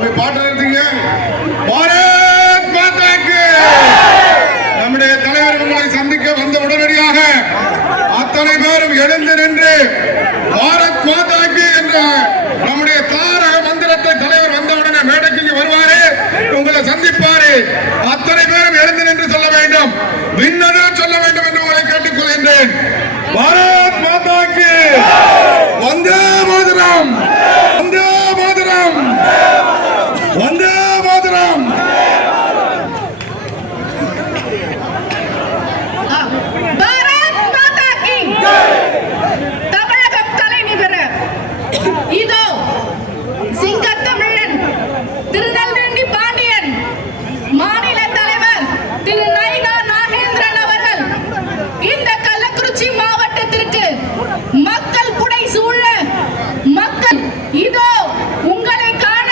நம்ம பாட்டு நிறுத்துங்க. பாரத் மாதாக்கு. நம்முடைய தலைவர் உங்களை சந்திக்க வந்த உடனடியாக அத்தனை பேரும் எழுந்து நின்று பாரத் மாதாக்கு என்ற நம்முடைய தாரக மந்திரத்தை தலைவர் வந்தவுடனே மேடைக்கு வருவாரு, உங்களை சந்திப்பாரு. அத்தனை பேரும் எழுந்து நின்று சொல்ல வேண்டும், விண்ணதும் சொல்ல வேண்டும் என்று உங்களை கேட்டுக் கொள்கின்றேன். பாரத் மாதாக்கு. வந்தே மாதரம், வந்தே மாதரம், வந்தே மாதரம். தமிழகம் தலை நிமிர இதோ சிங்கத்தமிழன் திருநெல்வேலி பாண்டியன் மாநில தலைவர் திரு நைனா நாகேந்திரன் அவர்கள் இந்த கள்ளக்குறிச்சி மாவட்டத்திற்கு மக்கள் புடை சூழ மக்கள் இதோ உங்களை காண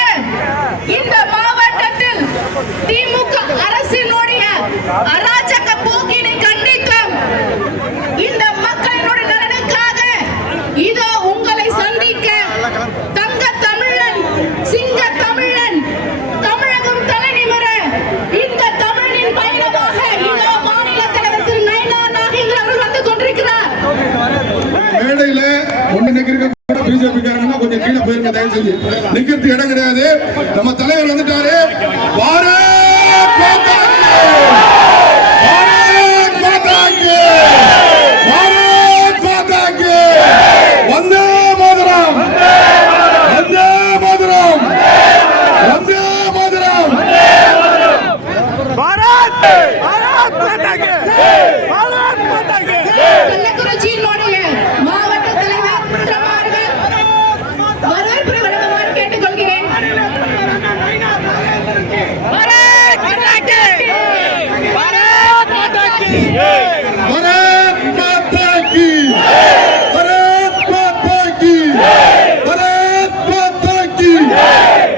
இந்த மாவட்டத்தில் திமுக அரசினுடைய அராஜக போக்கினை கண்டிக்கும் இந்த மக்களினுடைய நலனுக்காக இதோ உங்களை சந்திக்க தங்க தமிழன் சிங்க தமிழன் தமிழகம் தலை நிமிர இந்த தமிழின் பயணமாக இதோ மாநில தலைவர் திரு நைனா நாகேந்திரன் அவர்கள் வந்து கொண்டிருக்கிறார். மேடையில ஒண்ணு நிக்கிறதுக்கு பிஜேபி காரங்க கொஞ்சம் கீழே போயிருங்க, தயவு செஞ்சு நிக்கிறதுக்கு இடம் கிடையாது. நம்ம தலைவர் வந்துட்டாரு. பாரத் மாதாக்கு, பாரத் மாதாக்கு, பாரத் மாதாக்கு. வந்தே மாதரம், வந்தே மாதரம், வந்தே மாதரம். பாரத் பாரத் மாதாக்கு, பாரத் மாதாக்கு. கள்ளக்குறிச்சியினுடைய மாவட்ட தலைவர் அவர்கள் வரவேற்பு வழங்குமாறு கேட்டுக்கொள்கிறேன். பாரத் மாதாக்கு, பாரத் மாதாக்கு. பாரத் மாதாக்கு, பாரத் மாதாக்கு, பாரத் மாதாக்கு.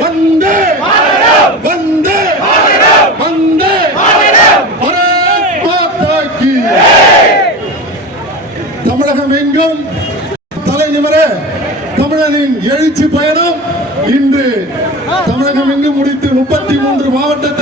வந்தே வந்தே வந்தே பாரத் மாதாக்கு. தமிழகம் எங்கும் தலை நிமிர தமிழனின் எழுச்சி பயணம் இன்று தமிழகம் எங்கும் முடித்து 33 மாவட்டத்தில்